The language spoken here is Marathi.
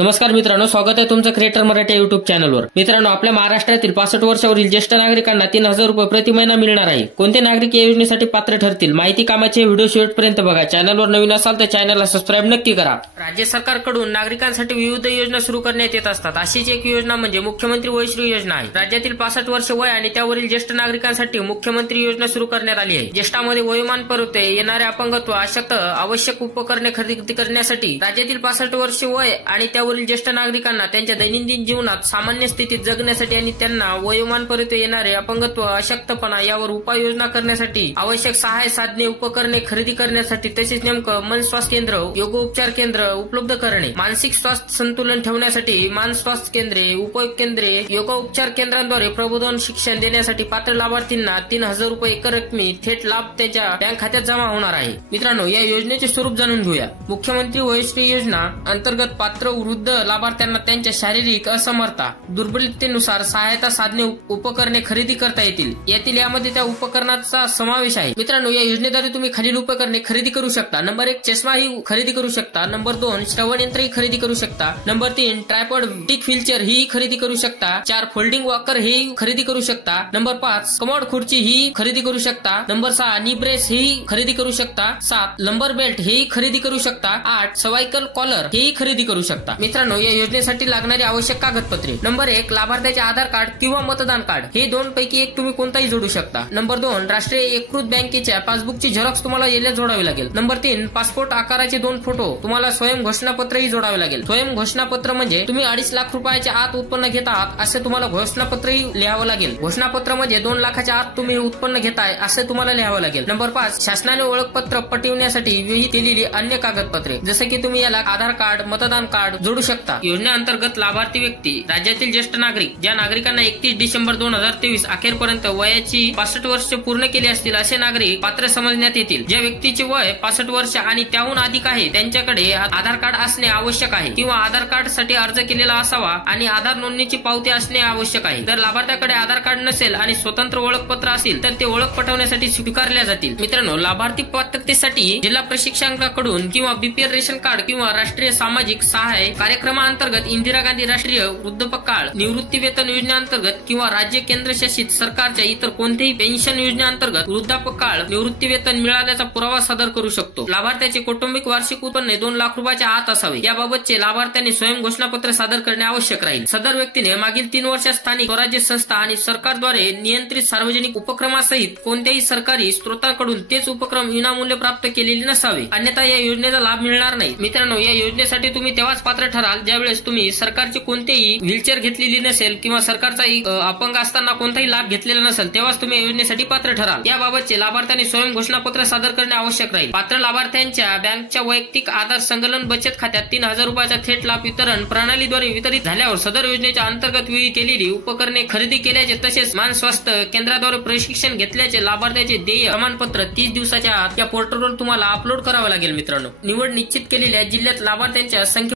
नमस्कार मित्रांनो, स्वागत आहे तुमचं क्रिएटर मराठी युट्यूब चॅनलवर। मित्रांनो, आपल्या महाराष्ट्रातील 65 वर्षावरील ज्येष्ठ नागरिकांना 3000 रुपये प्रति महिना मिळणार आहे। कोणते नागरिक या योजनेसाठी पात्र ठरतील, माहिती कामाचे व्हिडिओ शेवटपर्यंत बघा। चॅनलवर नवीन असाल तर चॅनलला सबस्क्राइब नक्की करा। राज्य सरकारकडून नागरिकांसाठी विविध योजना सुरू करण्यात येत असतात। अशीच एक योजना म्हणजे मुख्यमंत्री वयश्री योजना आहे। राज्यातील 65 वर्ष वय आणि त्यावरील ज्येष्ठ नागरिकांसाठी मुख्यमंत्री योजना सुरू करण्यात आली आहे। ज्येष्ठांमध्ये वयोमान पर्यंत येणारे अपंगत्व, अशक्त, आवश्यक उपकरणे खरेदी करण्यासाठी राज्यातील 65 वर्ष वय आणि त्यावरील ज्येष्ठ नागरिकांना त्यांच्या दैनंदिन जीवनात सामान्य स्थितीत जगण्यासाठी आणि त्यांना वयोमानपर्यंत येणारे अपंगत्व, अशक्तपणा यावर उपाययोजना करण्यासाठी आवश्यक सहाय्य साधने, उपकरणे खरेदी करण्यासाठी तसेच नेमकं मन स्वास्थ्य केंद्र, योगोपचार केंद्र उपलब्ध करणे, मानसिक स्वास्थ्य संतुलन ठेवण्यासाठी मान स्वास्थ्य केंद्रे, उपयोग केंद्रे, योगोपचार केंद्रांद्वारे प्रबोधन शिक्षण देण्यासाठी पात्र लाभार्थींना 3000 रुपये एकरकमी थेट लाभ त्यांच्या बँक खात्यात जमा होणार आहे। मित्रांनो, या योजनेचे स्वरूप जाणून घेऊया। मुख्यमंत्री वयश्री योजना अंतर्गत पात्र वृद्ध लाभार्थ्यांना त्यांच्या शारीरिक असमर्थता, दुर्बलतेनुसार सहायता साधने, उपकरणे खरेदी करता येतील। यामध्ये त्या उपकरणाचा समावेश आहे। मित्रांनो, या योजनेद्वारे तुम्ही खालील उपकरणे खरेदी करू शकता। नंबर 1, चष्मा ही खरेदी करू शकता। नंबर 2, श्रवण यंत्र ही खरेदी करू शकता। नंबर 3, ट्रायपॉड टिक व्हीलचेअर ही खरेदी करू शकता। 4, फोल्डिंग वॉकर ही खरेदी करू शकता। नंबर 5, कमोड खुर्ची ही खरेदी करू शकता। नंबर 6, नी ब्रेस ही खरेदी करू शकता। 7, लंबर बेल्ट ही खरेदी करू शकता। 8, सर्वाइकल कॉलर ही खरेदी करू शकता। मित्रांनो, या योजनेसाठी लागणारी आवश्यक कागदपत्रे। नंबर 1, लाभार्थ्याचे आधार कार्ड किंवा मतदान कार्ड, हे दोन पैकी एक तुम्ही कोणताही जोडू शकता। नंबर 2, राष्ट्रीय एकीकृत बँकेच्या पासबुकची झेरॉक्स तुम्हाला याला जोडावी लागेल। नंबर 3, पासपोर्ट आकाराचे 2 फोटो, तुम्हाला स्वयं घोषणापत्रही जोडावे लागेल। स्वयं घोषणापत्र म्हणजे तुम्ही 2.5 लाख रुपयाच्या आत उत्पन्न घेत आहात असे तुम्हाला घोषणापत्रही लिहावं लागेल। घोषणापत्र म्हणजे 2 लाखाच्या आत तुम्ही उत्पन्न घेताय असे तुम्हाला लिहावं लागेल। नंबर 5, शासनाने ओळखपत्र पटवण्यासाठी विहित केलेली अन्य कागदपत्रे, जसे की तुम्ही याला आधार कार्ड, मतदान कार्ड जोडू शकता। योजनेअंतर्गत लाभार्थी व्यक्ती राज्यातील ज्येष्ठ नागरिक, ज्या नागरिकांना 31 डिसेंबर 2023 अखेरपर्यंत वयाची 65 वर्ष पूर्ण केली असतील असे नागरिक पात्र समजण्यात येतील। ज्या व्यक्तीचे वय 65 वर्ष आणि त्याहून अधिक आहे त्यांच्याकडे आधार कार्ड असणे आवश्यक आहे किंवा आधार कार्ड साठी अर्ज केलेला असावा आणि आधार नोंदणीची पावती असणे आवश्यक आहे। जर लाभार्थ्याकडे आधार कार्ड नसेल आणि स्वतंत्र ओळखपत्र असेल तर ते ओळख पटवण्यासाठी स्वीकारल्या जातील। मित्रांनो, लाभार्थी पात्रतेसाठी जिल्हा प्रशिक्षकांकडून किंवा बीपीएल रेशन कार्ड किंवा राष्ट्रीय सामाजिक सहाय्य कार्यक्रमाअंतर्गत इंदिरा गांधी राष्ट्रीय वृद्धापकाळ निवृत्ती वेतन योजनेअंतर्गत किंवा राज्य केंद्रशासित सरकारच्या इतर कोणत्याही पेन्शन योजनेअंतर्गत वृद्धापकाळ निवृत्ती वेतन मिळाल्याचा पुरावा सादर करू शकतो। लाभार्थ्याचे कौटुंबिक वार्षिक उत्पन्न 2 लाख रुपयाच्या आत असावे। याबाबतचे लाभार्थ्यांनी स्वयं घोषणापत्र सादर करणे आवश्यक राहील। सदर व्यक्तीने मागील 3 वर्षात स्थानिक स्वराज्य संस्था आणि सरकारद्वारे नियंत्रित सार्वजनिक उपक्रमासहित कोणत्याही सरकारी स्रोतांकडून तेच उपक्रम विनामूल्य प्राप्त केलेले नसावे, अन्यथा या योजनेचा लाभ मिळणार नाही। मित्रांनो, या योजनेसाठी तुम्ही तेव्हाच पात्र ठराल ज्यावेळेस तुम्ही सरकारचे कोणतेही व्हीलचेअर घेतलेली नसेल किंवा सरकारचा अपंग असताना कोणताही लाभ घेतलेला नसेल, तेव्हाच तुम्ही या योजनेसाठी पात्र ठराल। याबाबतचे लाभार्थ्यांनी स्वयं घोषणापत्र सादर करणे आवश्यक राहील। पात्र लाभार्थ्यांच्या बँकच्या वैयक्तिक आधार संकलन बचत खात्यात 3000 रुपयाचा थेट लाभ वितरण प्रणालीद्वारे वितरित झाल्यावर सदर योजनेच्या अंतर्गत विहित केलेली उपकरणे खरेदी केल्याचे तसेच मान स्वास्थ्य केंद्राद्वारे प्रशिक्षण घेतल्याचे लाभार्थ्याचे देय प्रमाणपत्र 30 दिवसाच्या आत या पोर्टलवर तुम्हाला अपलोड करावे लागेल। मित्रांनो, निवड निश्चित केलेल्या जिल्ह्यात लाभार्थ्यांच्या संख्ये